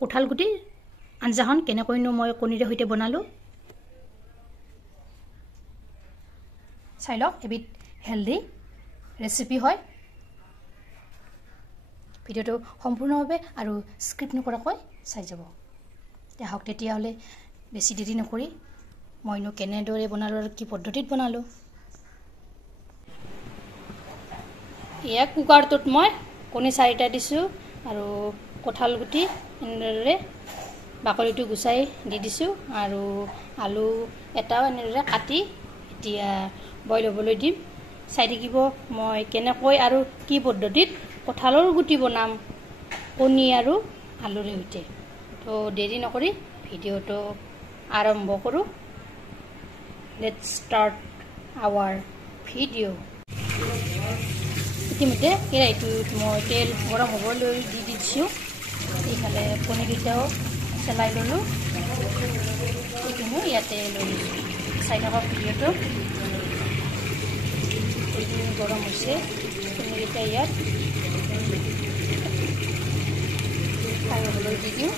কঁঠাল গুটিৰ আঞ্জাখন কেনেকৈনো মই কণীৰে সৈতে বনালোঁ চাই লওক। এবিধ হেল্ডি ৰেচিপি হয়। ভিডিঅ'টো সম্পূৰ্ণভাৱে আৰু স্ক্ৰিপ্ট নকৰাকৈ চাই যাব। আহক তেতিয়াহ'লে বেছি দেৰি নকৰি মইনো কেনেদৰে বনালোঁ আৰু কি পদ্ধতিত বনালোঁ। এয়া কুকাৰটোত মই কণী 4টা দিছোঁ আৰু কঁঠাল গুটি এনেদৰে বাকলিটো গুচাই দি দিছোঁ আৰু আলু এটাও এনেদৰে কাটি এতিয়া বইল হ'বলৈ দিম। চাই থাকিব মই কেনেকৈ আৰু কি পদ্ধতিত কঁঠালৰ গুটি বনাম কণী আৰু আলুৰে সৈতে। তো দেৰি নকৰি ভিডিঅ'টো আৰম্ভ কৰোঁ। Let's start our video'. ইতিমধ্যে কেৰাহীটোত মই তেল গৰম হ'বলৈ দি দিছোঁ। এইফালে কণীকেইটাও চেলাই ল'লোঁ। এইখিনিও ইয়াতে লৈ লৈছোঁ। চাই থাকক ভিডিঅ'টো। এইখিনি গৰম হৈছে। কণীকেইটা ইয়াত ফ্ৰাই হ'বলৈ দি দিওঁ।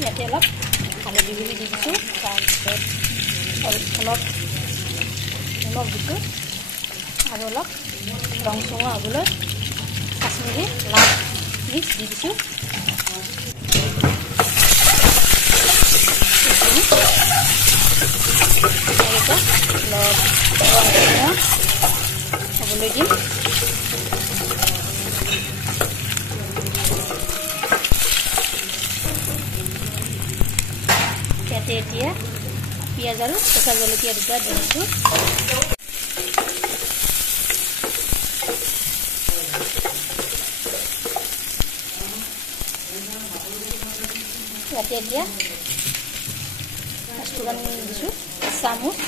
ইয়াতে অলপ হালধি গুড়ি দি দিছোঁ। তাৰপিছত অলপ নিমখ দিছোঁ আৰু অলপ ৰং চঙা হ'বলৈ কাশ্মীৰী লাল মিৰ্চ দি দিছোঁ। হ'বলৈ দিম। ইয়াতে এতিয়া পিঁয়াজ আৰু কেঁচা জলকীয়া দুটা দি দিছোঁ। ইয়াতে এতিয়া পাঁচফোৰণ দিছোঁ চামুচ।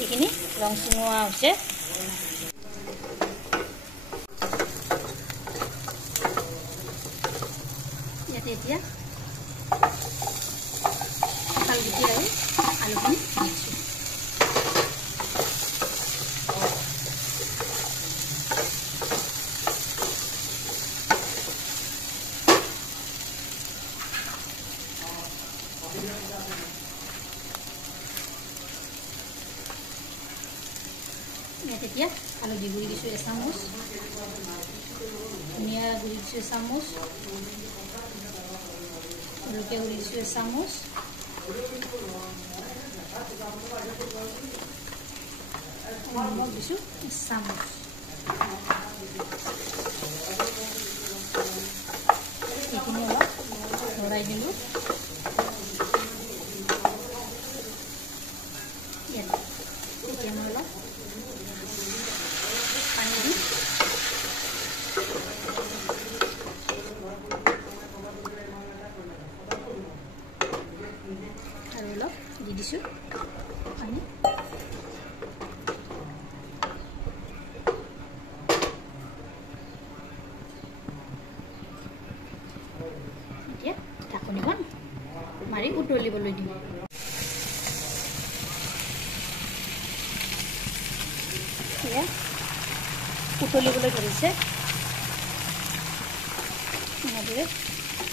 এইখিনি ৰং চঙোৱা হৈছে। ইয়াতে এতিয়া কঁঠাল গুটি আৰু আলুখিনি দিছোঁ। ইয়াত এতিয়া হালধি গুড়ি দিছোঁ এচামুচ, ধনিয়া গুড়ি দিছোঁ এচামুচ, জলকীয়া গুড়ি দিছোঁ এচামুচ, নিমখ দিছোঁ এচামুচ। এইখিনি অলপ লৰাই দিলোঁ। এতিয়া মই অলপ পানী দিম। আৰু অলপ দি দিছোঁ পানী। এতিয়া ঢাকনিখন মাৰি উতলিবলৈ দিম। এতিয়া উতলিবলৈ ধৰিছে। এনেদৰে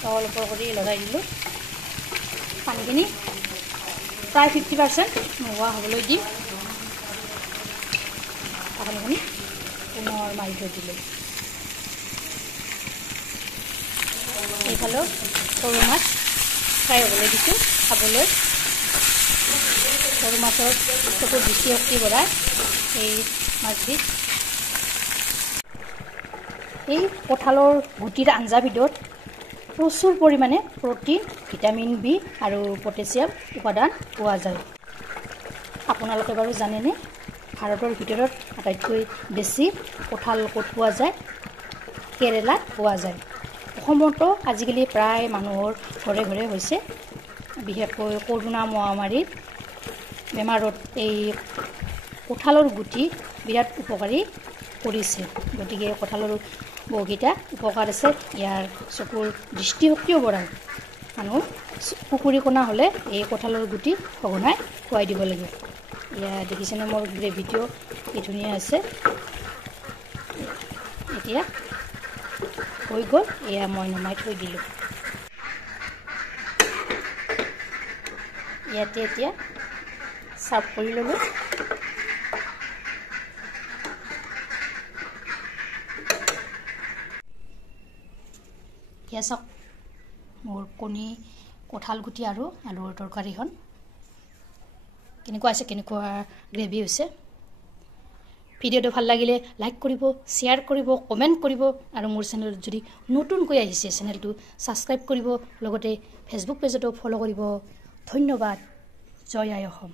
তল ওপৰ কৰি লগাই দিলোঁ। পানীখিনি প্ৰায় 50% নোহোৱা হ'বলৈ দিম। পানীখিনি পুনৰ মাৰি থৈ দিলোঁ। এইফালেও সৰু মাছ ফ্ৰাই হ'বলৈ দিছোঁ খাবলৈ। সৰু মাছৰ চকুৰ দৃষ্টিশক্তি বঢ়ায় এই মাছবিধ। এই কঁঠালৰ গুটিৰ আঞ্জাবিধত প্ৰচুৰ পৰিমাণে প্ৰটিন, ভিটামিন বি আৰু পটেছিয়াম উপাদান পোৱা যায়। আপোনালোকে বাৰু জানেনে ভাৰতৰ ভিতৰত আটাইতকৈ বেছি কঁঠাল ক'ত পোৱা যায়? কেৰেলাত পোৱা যায়। অসমতো আজিকালি প্ৰায় মানুহৰ ঘৰে ঘৰে হৈছে। বিশেষকৈ কৰোণা মহামাৰীৰ বেমাৰত এই কঁঠালৰ গুটি বিৰাট উপকাৰী কৰিছে। গতিকে কঁঠালৰ বহুকেইটা উপকাৰ আছে। ইয়াৰ চকুৰ দৃষ্টিশক্তিও বঢ়ায়। মানুহ পুকুৰী কোণা হ'লে এই কঁঠালৰ গুটি সঘনাই খুৱাই দিব লাগে। এয়া দেখিছেনে মোৰ গ্ৰেভিটো কি ধুনীয়া আছে। এতিয়া হৈ গ'ল, এয়া মই নমাই থৈ দিলোঁ। ইয়াতে এতিয়া চাৰ্ভ কৰি ল'লোঁ। এয়া চাওক মোৰ কণী, কঁঠাল গুটি আৰু আলুৰ তৰকাৰীখন কেনেকুৱা আছে, কেনেকুৱা গ্ৰেভি হৈছে। ভিডিঅ'টো ভাল লাগিলে লাইক কৰিব, শ্বেয়াৰ কৰিব, কমেণ্ট কৰিব আৰু মোৰ চেনেলত যদি নতুনকৈ আহিছে চেনেলটো ছাবস্ক্ৰাইব কৰিব, লগতে ফেচবুক পেজতো ফ'ল' কৰিব। ধন্যবাদ। জয় আই অসম।